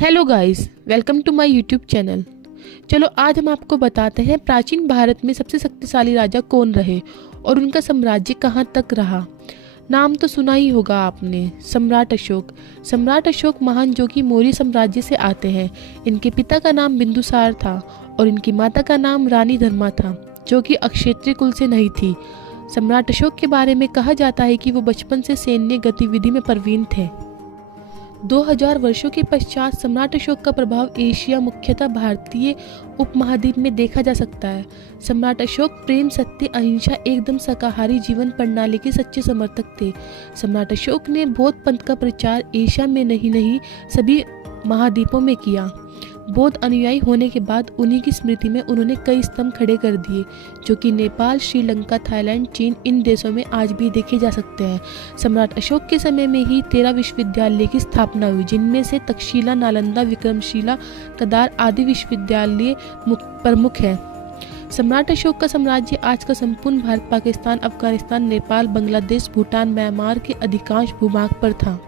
Hello guys, welcome to my YouTube channel. चलो आज हम आपको बताते हैं प्राचीन भारत में सबसे शक्तिशाली राजा कौन रहे और उनका साम्राज्य कहाँ तक रहा। नाम तो सुना ही होगा आपने, सम्राट अशोक। सम्राट अशोक महान जो कि मौर्य साम्राज्य से आते हैं। इनके पिता का नाम बिंदुसार था और इनकी माता का नाम रानी धर्मा था, जो कि अक्षत्रिय कुल से नहीं थी। सम्राट अशोक के बारे में कहा जाता है कि वो बचपन से सैन्य गतिविधि में प्रवीण थे। 2000 वर्षों के पश्चात सम्राट अशोक का प्रभाव एशिया, मुख्यतः भारतीय उपमहाद्वीप में देखा जा सकता है। सम्राट अशोक प्रेम, सत्य, अहिंसा, एकदम शाकाहारी जीवन प्रणाली के सच्चे समर्थक थे। सम्राट अशोक ने बौद्ध पंथ का प्रचार एशिया में नहीं सभी महाद्वीपों में किया। बौद्ध अनुयायी होने के बाद उन्हीं की स्मृति में उन्होंने कई स्तंभ खड़े कर दिए, जो कि नेपाल, श्रीलंका, थाईलैंड, चीन इन देशों में आज भी देखे जा सकते हैं। सम्राट अशोक के समय में ही 13 विश्वविद्यालय की स्थापना हुई, जिनमें से तक्षशिला, नालंदा, विक्रमशिला, कदार आदि विश्वविद्यालय प्रमुख हैं। सम्राट अशोक का साम्राज्य आज का संपूर्ण भारत, पाकिस्तान, अफगानिस्तान, नेपाल, बांग्लादेश, भूटान, म्यांमार के अधिकांश भूभाग पर था।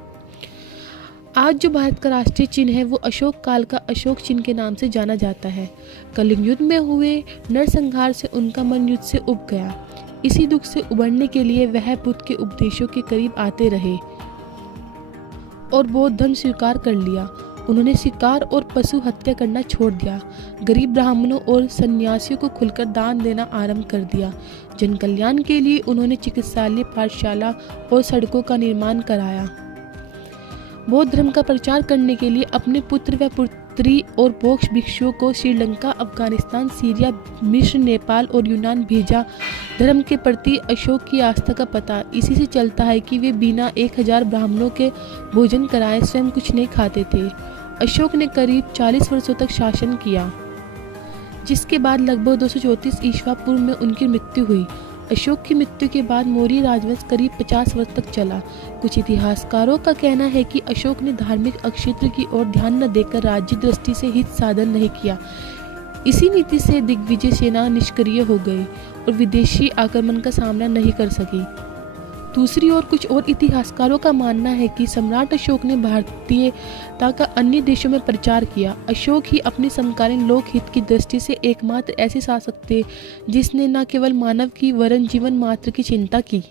आज जो भारत का राष्ट्रीय चिन्ह है वो अशोक काल का अशोक चिन्ह के नाम से जाना जाता है। कलिंग युद्ध में हुए नरसंहार से उनका मन युद्ध से उब गया। इसी दुख से उबरने के लिए वह बुद्ध के उपदेशों के करीब आते रहे और बौद्ध धर्म स्वीकार कर लिया। उन्होंने शिकार और पशु हत्या करना छोड़ दिया। गरीब ब्राह्मणों और सन्यासियों को खुलकर दान देना आरंभ कर दिया। जन कल्याण के लिए उन्होंने चिकित्सालय, पाठशाला और सड़कों का निर्माण कराया। बौद्ध धर्म का प्रचार करने के लिए अपने पुत्र व पुत्री और बौद्ध भिक्षुओं को श्रीलंका, अफगानिस्तान, सीरिया, मिस्र, नेपाल और यूनान भेजा। धर्म के प्रति अशोक की आस्था का पता इसी से चलता है कि वे बिना 1000 ब्राह्मणों के भोजन कराए स्वयं कुछ नहीं खाते थे। अशोक ने करीब 40 वर्षों तक शासन किया, जिसके बाद लगभग 234 ईस्वी पूर्व में उनकी मृत्यु हुई। अशोक की मृत्यु के बाद मौर्य राजवंश करीब 50 वर्ष तक चला। कुछ इतिहासकारों का कहना है कि अशोक ने धार्मिक अक्षेत्र की ओर ध्यान न देकर राज्य दृष्टि से हित साधन नहीं किया। इसी नीति से दिग्विजय सेना निष्क्रिय हो गई और विदेशी आक्रमण का सामना नहीं कर सकी। दूसरी ओर कुछ और इतिहासकारों का मानना है कि सम्राट अशोक ने भारतीयता का अन्य देशों में प्रचार किया। अशोक ही अपने समकालीन लोकहित की दृष्टि से एकमात्र ऐसे शासक थे जिसने न केवल मानव की वरन जीवन मात्र की चिंता की।